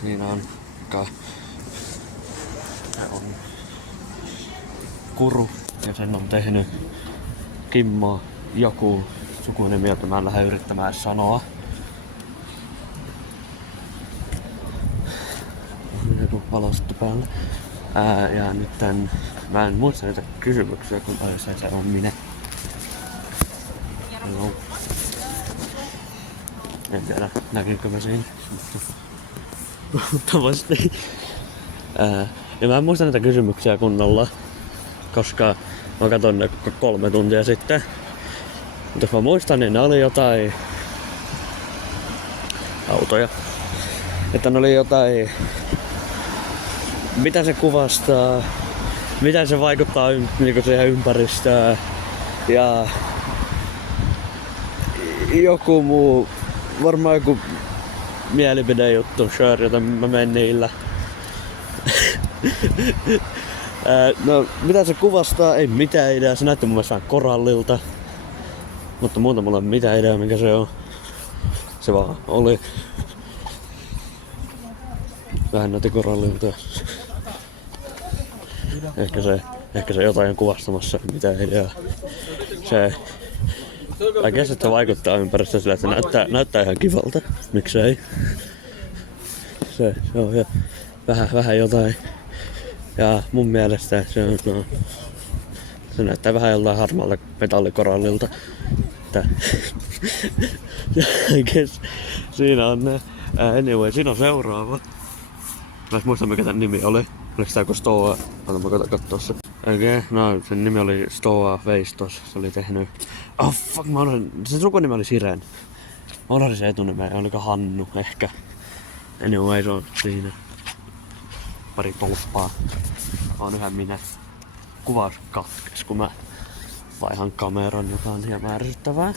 Siinä on Kuru ja sen on tehnyt Kimmo joku sukunimi, jota mä en lähde yrittämään sanoa. Joku valostettu päälle. Ja nyt mä en muista niitä kysymyksiä, kun se on minä. No. En tiedä, näkyykö mä siinä. Mutta vasti. Ja mä en muista niitä kysymyksiä kunnolla, koska mä katson ne 3 tuntia sitten. Mutta jos mä muistan, niin ne oli jotain autoja. Että ne oli jotain, mitä se kuvastaa, miten se vaikuttaa niinku siihen ympäristöön ja joku muu, varmaan joku mielipidejuttu, sure, joten mä menen niillä. No, mitä se kuvastaa? Ei mitään ideaa. Se näytti mun mielestä vähän korallilta. Mutta muuta mulla ei ole mitään ideaa, mikä se on. Se vaan oli. Vähän näytti korallilta. Ehkä se jotain on kuvastamassa, mitään ideaa. Se guess, se vaikuttaa ympäristöön sillä, että se näyttää ihan kivalta. Miksei? Se on vähän jotain. Ja mun mielestä se näyttää vähän joltain harmaalta metallikorallilta. Guess, siinä on ne. Anyway, siinä on seuraava. Mä en muista mikä tän nimi oli. Oliko tää joku Stoa? Ota mä kattoo se. Okei, no sen nimi oli Stoa Veistos. Se oli tehnyt... Oh fuck, sen sukunimi oli Siren. Mä unohdin se etunimeä, oliko Hannu ehkä. Anyway, se on siinä. Pari tolppaa. On yhä minä. Kuvaus katkes, kun mä vaihan kameran, joka on hieman ärsyttävää.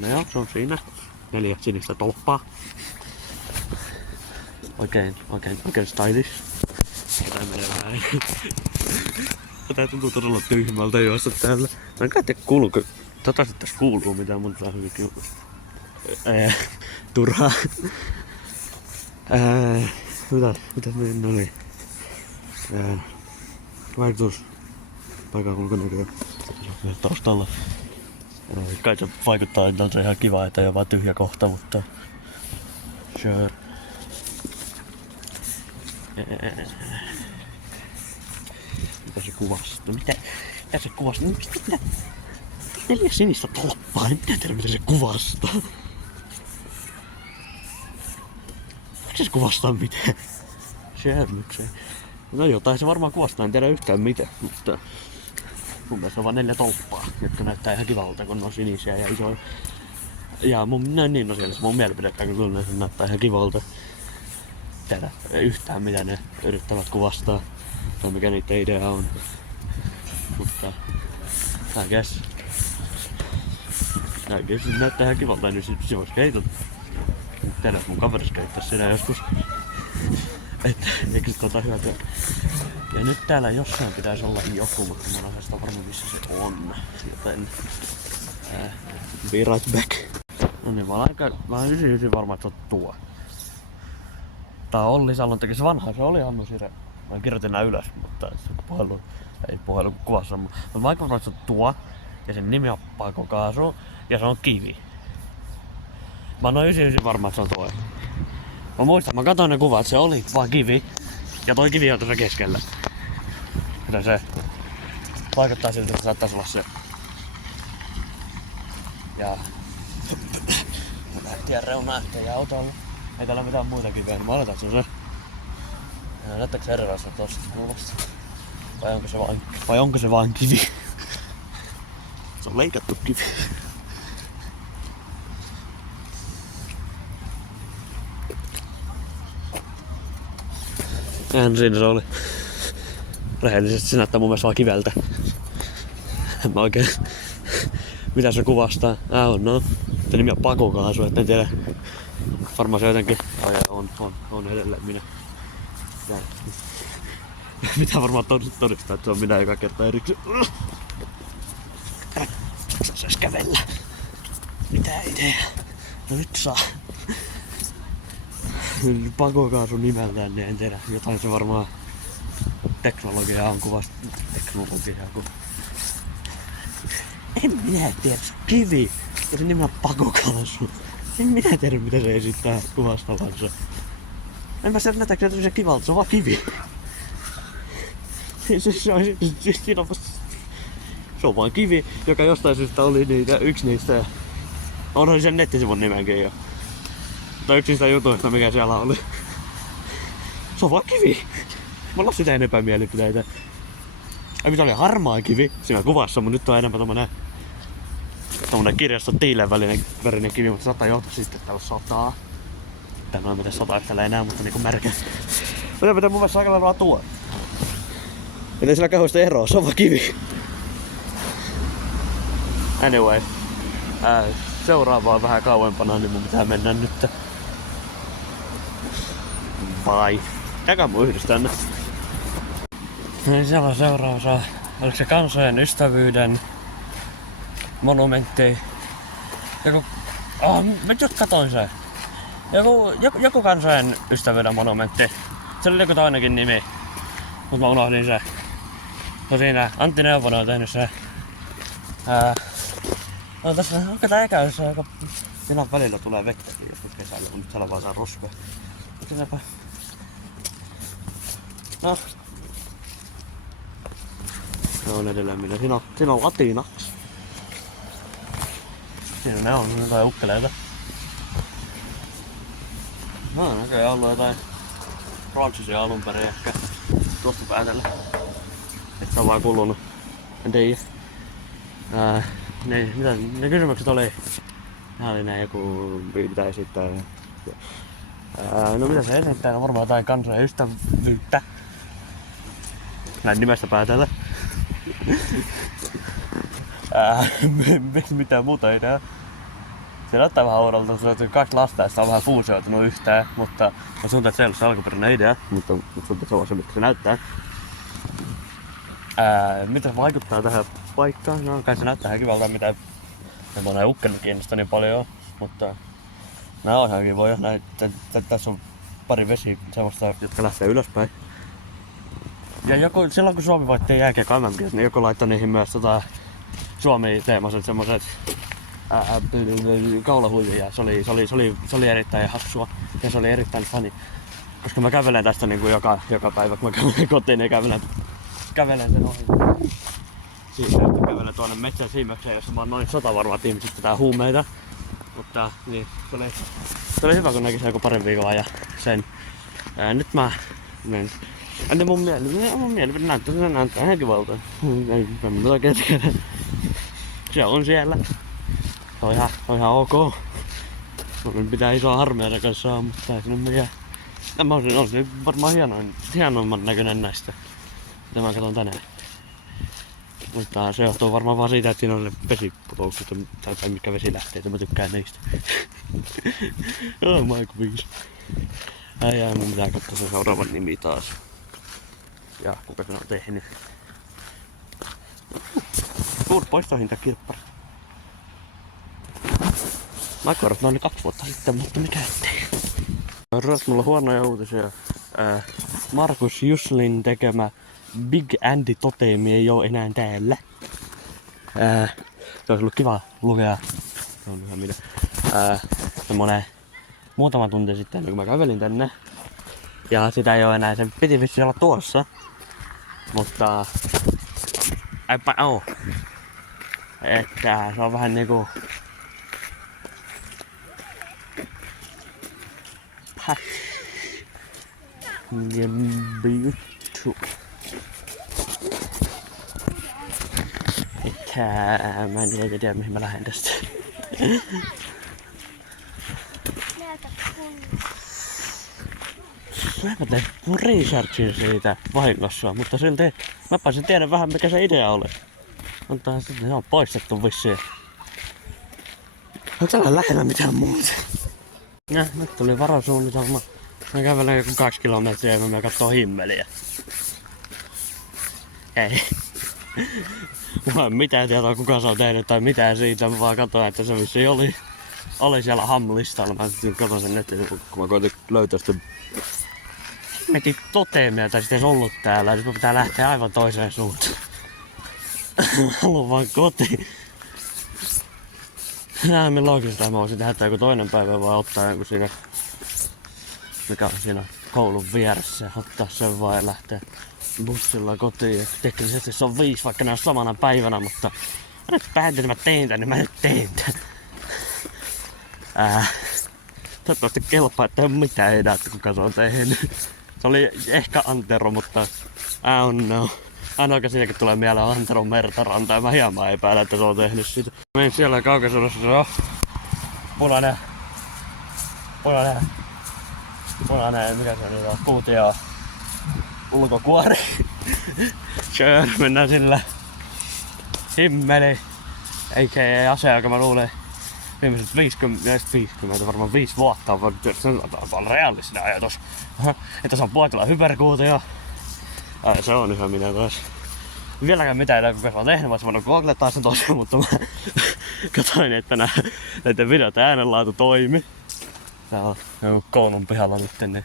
No joo, se on siinä. 4 sinistä tolppaa. Oikein stylish. Tää menee vähän. Tää tuntuu todella tyhmältä juosta täällä. Mä en kai tiedä kuuluuko. Toivottavasti tässä kuuluu mitään, mun saa hyvinkin turhaa. Mitä meillä oli? Vaikutus paikan ulkonäköä taustalla. Kai se vaikuttaa, että on se ihan kiva, että ei ole vaan tyhjä kohta, mutta sure. Mitä se kuvastaa? Mitä se kuvastaa? Mitä? 4 sinistä tolppaa, en tiedä mitä se kuvastaa. Miksi se kuvastaa mitään? Miksei? No jotain se varmaan kuvastaa, en tiedä yhtään mitä, mutta mun mielestä on vaan 4 tolppaa, jotka näyttää ihan kivalta, kun ne on sinisiä ja isoja. Ja niin on siellä, mun mielipidettä kyllä ne näyttää ihan kivalta. Tiedä yhtään mitä ne yrittävät kuvastaa tai mikä niiden idea on. Mutta I guess näyttää ihan kivalta, niin se vois keitota. Tiedä, mun kaveris keittäis siinä joskus. Että eikö se hyötyä. Ja nyt täällä jossain pitäisi olla joku, mutta mä en ole sitä varma missä se on. Joten be right back. No niin, mä oon 99 varma, että se on tuo. Tää on Olli Salon teki se vanha, se oli Hannu Sire. Mä kirjoitin nää ylös, mutta ei puhelu kuvassa. Mutta mä aika varma, että se on tuo. Ja sen nimi on Pakokaasu. Ja se on kivi. Mä oon 99 varma, että se on tuo. Mä muistan, mä katsoin ne kuvat, että se oli vaan kivi. Ja toi kivi on tuossa keskellä. Joten se vaikuttaa siltä, että saattaisi olla se. Ja tien reunaehtoja autolla. Ei täällä mitään muita kiveä, niin mä oletan, että se on se. Näyttääkö se erilaista tosta kulmasta? Vai onko se vain kivi? Se on leikattu kivi. Siinä se oli. Rehellisesti se näyttää mun mielestä vaan kiveltä. En mä oikein... Mitä se kuvastaa? No. Se nimi on Pakokaasu, et en tiedä. Varmaan se jotenkin... On edelleen minä. Pitää varmaan todistaa, että se on minä joka kerta erikseen. Saisi kävellä. mitään ideaa. No nyt saa. Pakokaasu nimeltään, niin en tiedä. Jotain se varmaan teknologiaa on kuvasta. Teknologiaa kun... En minä tiedä, se on kivi. Ja se nimellä pakokaasu. En minä tiedä mitä se esittää kuvastavansa. En mä sieltä näyttääkö se kivalta, se on vaan kivi. Se on vaan kivi, joka jostain syystä oli yksi niistä. Onhan sen nettisivun nimenkin jo. Tai yksi niistä jutuista mikä siellä oli. Se on vaan kivi. Mulla on sitä enempää mielipiteitä. Ai mitä oli harmaa kivi siinä kuvassa, mutta nyt on enemmän tommonen kirjaston tiileen värinen kivi, mutta saattaa johtua sitten, että täällä on sotaa. Täällä on miten sotaa täällä enää, mutta niinku märkä. Mutta pitää mun mielestä aika lailla tuo. Ei sillä kauheasti eroa, se on vaan kivi. Anyway. Seuraavaa vähän kauempana, niin mun pitää mennä nyt. Bye. Eikä mun yhdistää nyt. Niin siellä on seuraava. Oliko se kansojen ystävyyden monumentti? Mä just katoin se. Joku kansojen ystävyyden monumentti. Se oli joku toinenkin nimi. Mut mä unohdin se. No siinä Antti Neuvonen on tehnyt se. No tässä onko tää ekäys se, joka siinä välillä tulee vettä joskus kesällä, kun nyt siellä vaan saa rosvea. Siinäpä. No. Ne on edelleen mitä. Siinä on latinaksi. Siinä ne on jotain ukkeleita. No näköjään ollut jotain frantsisia alunperin ehkä. Tuosta päätellä. Että on vaan kulunut. En tiedä. Mitä ne kysymykset oli? Nää oli nää joku mitä esittää. No mitä se esittää? No varmaan jotain kansan ystävyyttä. Näin nimestä päätellä. Mitä muuta ei näe. Se näyttää vähän oudolta, että kaksi lasta ja sitä on vähän fuusioitunut yhteen, mutta mä suuntaan, että se ei ollut se alkuperäinen idea, mutta suuntaan se on se, mitä se näyttää. Mitä vaikuttaa tähän paikkaan? No kai se näyttää ihan kivalta, mitä semmoinen ukkeli kiinnostaa niin paljon, mutta nää on ihan kivoja. Tässä on pari vesi semmoista, jotka lähtee ylöspäin. Ja silloin kun Suomi voitti jääkiekko MM-kisat, niin joku laittoi niihin myös Suomi-teemaiset semmoset kaulahuivia. Se oli erittäin hassua ja se oli erittäin funny. Koska mä kävelen tästä niin kuin joka päivä, kun mä kävelen kotiin ja kävelen sen ohi. Siitä, että kävelen tuonne metsän siimökseen, jossa mä oon noin 100 varmat ihmiset pitää huumeita. Mutta niin, se oli hyvä kun näki sen joku parin viikolla ja sen. Nyt mä menen. Mun mielipide näyttää ihan kivalta. Ei mä oikein tiedä. Se on siellä. Se on ihan ok. Mun pitää isoa harmeita kanssa, mutta ei sinne mikään. Tämä on se varmaan hienoimman näköinen näistä. Mitä mä katson tänään. Mutta se johtuu varmaan vaan siitä, että siinä on ne vesiputoukset tai mitkä vesilähteet, mä tykkään niistä. Joo, Maiku 5. Ja mun pitää katsoa sen seuraavan nimi taas. Ja kuka sen on tehnyt. Suuri poistohintakirppari. Mä korot oli 2 vuotta sitten, mutta mikä ettei. Mulla on huonoja uutisia. Markus Jusslin tekemä Big Andy toteemi ei oo enää täällä. Se olisi ollut kiva lukea. Se on ihan mitä. Semmonen muutama tunti sitten, kun mä kävelin tänne. Ja sitä ei oo enää, se piti vissiin olla tuossa. Mutta eipä oo. Että se on vähän niinku juttu. Että mä en tiedä mihin mä lähden tästä. Mä tein mun researchin siitä vahingossa, mutta silti mä pääsin tiedä vähän mikä se idea oli. Mutta sitten se on poistettu vissiin. Onko täällä lähellä mitään muuta? Nyt tuli varosuunnitelma. Mä kävelen joku 2 kilometriä ja mä katsoo himmeliä. Ei. Mä en mitään tiedä kuka se on tehnyt tai mitään siitä, mä vaan katsoin, että se vissiin oli. oli siellä ham-listalla. Mä sitten katsoin sen netin, kun mä koitin löytää sitä metin toteemia, tai sitten ollut täällä. Nyt mä pitää lähteä aivan toiseen suuntaan. Mä haluan vaan kotiin. Nää on loogista, mä voisin tehdä joku toinen päivä vaan ottaa joku siinä, mikä on siinä koulun vieressä, ottaa sen vaan ja lähteä bussilla kotiin. Ja teknisesti se on 5, vaikka ne on samana päivänä, mutta mä nyt päätin, että mä tein tän, niin mä nyt tein tän. Toivottavasti kelpaa, että ei oo mitään enää, kuka se on tehnyt. Se oli ehkä Antero, mutta I don't know. Ainoa siinäkin tulee mieleen Antero Mertaranta ja mä hieman epäilen, että se on tehnyt sitä. Menin siellä kaukaisuudessa, se on punainen, mikä se on, kuutio ulkokuori. Sure, mennään sillä himmeli, eikä ase, joka mä luulen viimeiset 50, varmaan 5 vuotta on voinut työssä. Se on realistinen ajatus, että se on puolella hyperkuutio. Ai, se on ihan minä taas. Vieläkään mitään ei kukaan on tehnyt, mä voin googlettaa sen tosiaan, mutta mä katsoin, että näiden videot äänenlaatu toimi. Tää on koulun pihalla nyt, niin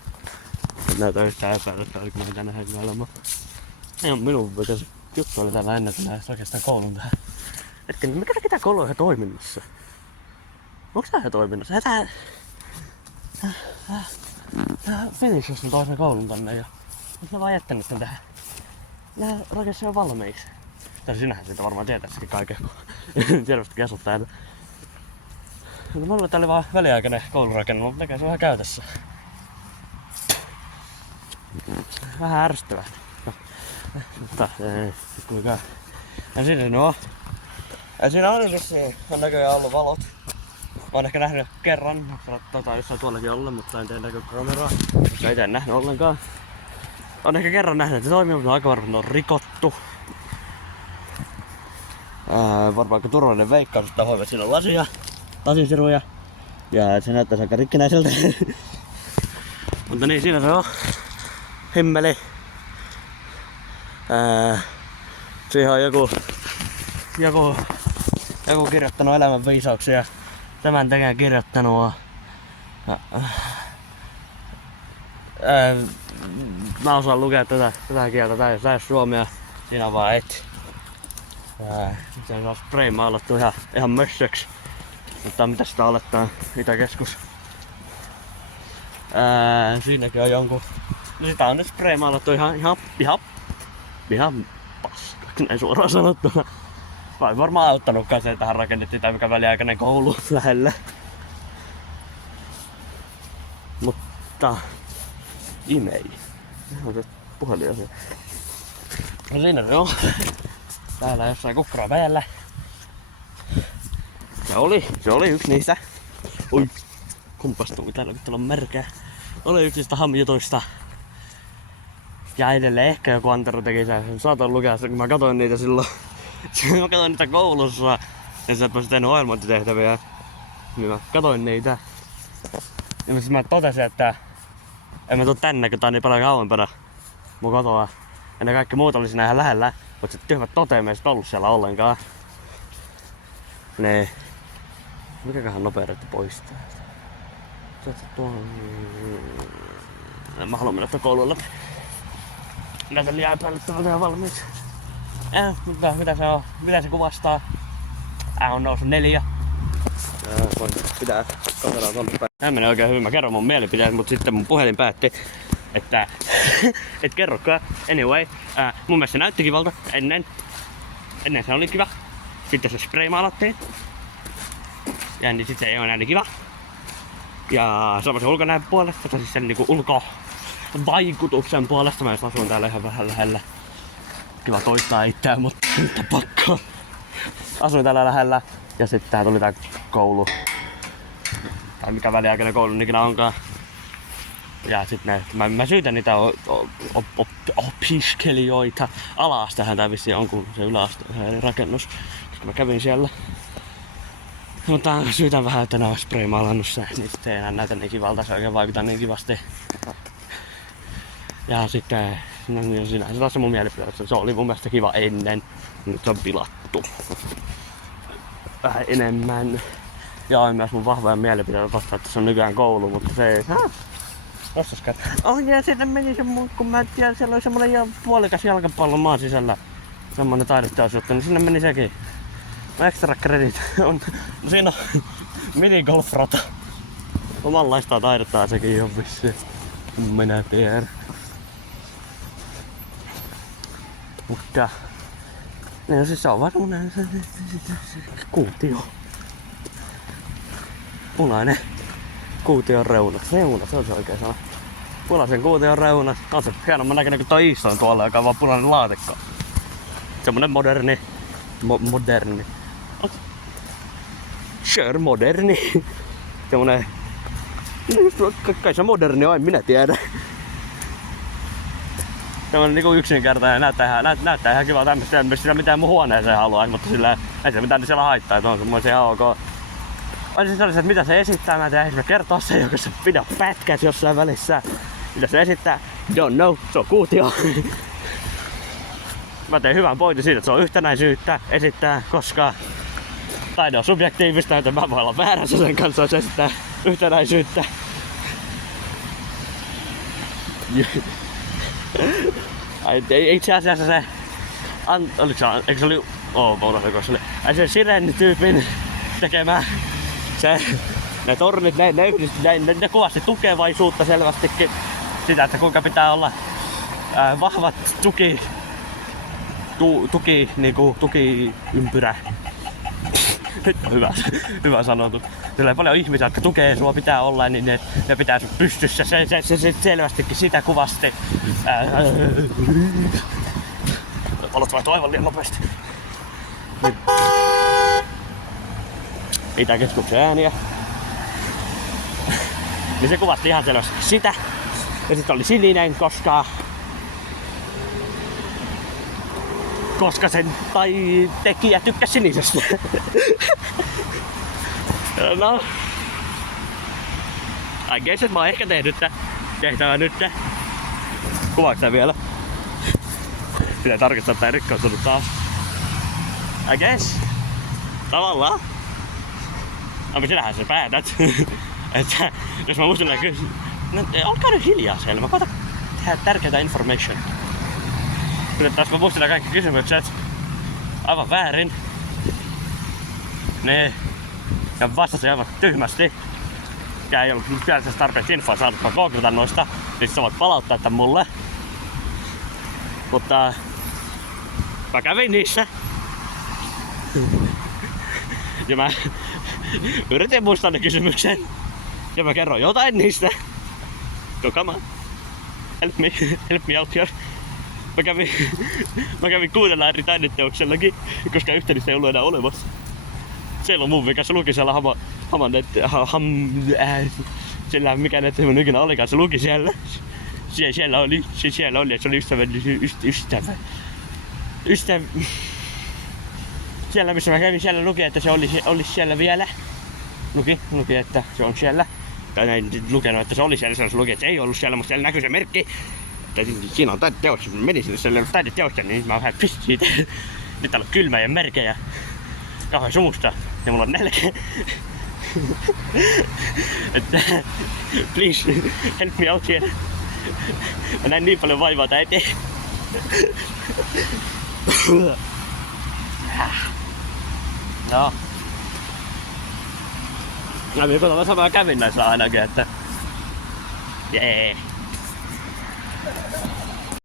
näytä yhtään epäilyttää, kun mä en tänne hengailla. Ei on minun vetäisi. Juttu oli täällä ennen, että lähes oikeastaan koulun tähän. Hetken, mikä tää koulu on ihan toiminnassa? Onks tää ihan toiminnassa? Tää Finishissa on toisen koulun tänne ja olis ne vaan jättänyt tän tähän. Nää rakensi jo valmiiksi. Tai sinähän siitä varmaan tietäisikin kaiken, kun selvästikin asut täällä. Mutta mulla tää oli vaan väliaikainen koulurakennus, mutta näkee se vähän käytössä. Vähän ärsyttävää. Mutta ei kuinka. Ja siinä nuo. Ja siinä on vissiin, on näköjään ollut valot. Mä oon ehkä nähnyt kerran, jossain tuollakin olla, mutta en tee näkökameraa. Mä ite en nähnyt ollenkaan. On ehkä kerran nähnyt, että se toimii, mutta aika varmaan on rikottu. Varmaan aika turvallinen veikkaus, että hoivat siinä lasia, lasinsiruja. Ja se näyttää aika rikkinäiseltä. Mutta niin, siinä se on. Himmeli. Siihen on joku kirjoittanut elämänviisauksia. Tämän tekee kirjoittanut. Mä osaan lukea tätä kieltä, tää ei ole suomea. Siinä vaan et. Sen saa spraymaalattu ihan mössöksi. Mutta mitä sitä olettaa Itäkeskus. Siinäkin on jonkun. No sitä on nyt spraymaalattu ihan paskaksi, näin suoraan sanottuna. Mä en varmaan auttanutkaan se, että hän rakennettiin tää mikä väliaikainen koulu lähellä. Mutta imei. On se puhelinasia. No siinä se on. Täällä jossain kukkaraa päällä. Se oli yksi niistä. Oi, kumpastuu, täällä pitää olla märkää. Oli yksi niistä ham-jutuista. Ja edelleen ehkä joku Antero teki sen. Saatoin lukea sen, kun mä katsoin niitä silloin. Mä katsoin niitä koulussa. Ja sä et mä tehnyt ohjelmointitehtäviä. Niin mä katsoin niitä. Ja mä totesin, että en mä tuu tänne, kun tää on niin paljon kauempana mun kotoa. Ja ne kaikki muut oli siinä ihan lähellä. Mut sit tyhmät toteemme ei sit ollu siellä ollenkaan. Nee. Mikäköhän nopeasti poistaa? Mä haluan mennä tuon kouluun läpi. Näitä liian epäilyttävää tehdä valmiiksi. Mitä se on? Mitä se kuvastaa? On noussut 4. Voin pitää kameraa tonne päin. Tää menee oikein hyvin. Mä kerron mun mielipiteet, mut sitten mun puhelin päätti, että et kerrokaan. Anyway, mun mielestä se näytti kivalta ennen se oli kiva. Sitten se spraymaalattiin. Ja niin sit se ei oo enää niin kiva. Ja se on se ulkonäön puolesta, siis sen niinku ulkovaikutuksen puolesta. Mä asuin täällä ihan vähän lähellä. Kiva toistaa itseään, mutta nyt on pakko. Asuin täällä lähellä. Ja sitten tää tuli tää koulu. Tai mikä väliaikainen koulu ikinä onkaan. Ja sit mä syytän niitä opiskelijoita. Ala-astehän tää vissiin on, kun se yläasteen rakennus. Koska mä kävin siellä. Mutta syytän vähän, että ne on spraymaalannut se. Niin sit se ei enää näytä niin kivalta, se oikein vaikuttaa niin kivasti. Ja sitten siinä se taas se mun mielipide, että se oli mun mielestä kiva ennen. Nyt se on pilattu. Vähän enemmän. jaoin myös mun vahvoja mielipiteitä tosta, että se on nykyään koulu, mutta se ei... Nostas kättä. Oh ja sinne meni se mun, kun mä en tiedä, siellä oli semmonen puolikas jalkapallo maan sisällä. Semmonen taideteosjuttu, niin sinne meni sekin. Extra credit on... No siinä on minigolf-rata. Omanlaista taidettaa sekin on vissiin. Minä tiedän. Mutta... Niin siis se on vaan semmonen... kuutio. Punainen kuution reunat. Se on se oikein sana. Punaisen kuution reunat. On se hienomman näköinen kuin toi Iistoin tuolla, joka on vaan punainen laatikko. Semmonen moderni. Moderni. Sure, moderni. Semmonen... Kai se moderni on, en minä tiedä. Semmonen niinku yksinkertainen, näyttää ihan kiva tämmöstä, en sitä mitään mun huoneeseen haluais, mutta sillä ei se mitään siellä haittaa, että on semmoisia ihan ok. On siis sellaiset, että mitä se esittää, mä en tiedä, mä kertoo se, joka se video pätkäs jossain välissä. Mitä se esittää, don't know, se on kuutio. Mä tein hyvän pointin siitä, että se on yhtenäisyyttä esittää, koska taide on subjektiivista, joten mä voin olla väärässä sen kanssa, jos esittää yhtenäisyyttä. Itse asiassa se... Eikö se oli... se oli... Se Siren-tyypin tekemä... Ne tornit, ne kuvasti tukevaisuutta selvästikin. Sitä, että kuinka pitää olla vahvat tukiympyrä. Nyt on hyvä sanottu. Tulee paljon ihmisiä, jotka tukee sua, pitää olla, niin ne pitää sut pystyssä. Se selvästikin sitä kuvasti. Valot vaihtuu aivan liian nopeasti. Itäkeskuksen ääniä. Niin se kuvasti ihan selvästi sitä. Ja sitten oli sininen, koska sen tekijä tykkäsi sinisestä. No. I guess, että mä oon ehkä tehnyt tehtävä nyt. Kuvaaks tää vielä? Pitää tarkistaa, että tää rikkoutunut taas. I guess. Tavallaan. Mutta sinähän sä päätät. Että jos mä muistan kyllä... No, olkaa nyt hiljaa siellä. Mä koitan tehdä tärkeitä information. Mutta jos mä muistan kaikki kysymykset aivan väärin, niin ja vastasin aivan tyhmästi, ja ei ollut kyläisesti tarpeeksi infoa saada googlata noista, niin sä voit palauttaa tämän mulle. Mutta mä kävin niissä. Ja mä yritin muistaa ne kysymyksen. Ja mä kerron jotain niistä. So come on. Help me out here. Mä kävin 6 eri taideteoksellakin, koska yhteydessä ei ollut enää olemassa. Siellä on mun mikä se luki siellä siellä mikä näitä mun ikinä olikaan, se luki siellä. Siellä oli, että se oli ystävä. Siellä missä mä kävin, siellä luki, että se oli siellä vielä. Luki, että se on siellä. Tai näin lukenut, että se oli siellä, se luki, että se ei ollut siellä, mutta siellä näkyy se merkki. Siinä on taideteos, mä menin sinne taideteos, niin mä vähän pistin siitä. Nyt täällä on kylmä ja märkä ja kauhean sumusta ja mulla on nälkä. Että please help me out here. Mä näin niin paljon vaivaa tää eteen. No. No minä kun samaa kävin näissä ainakin, että jee.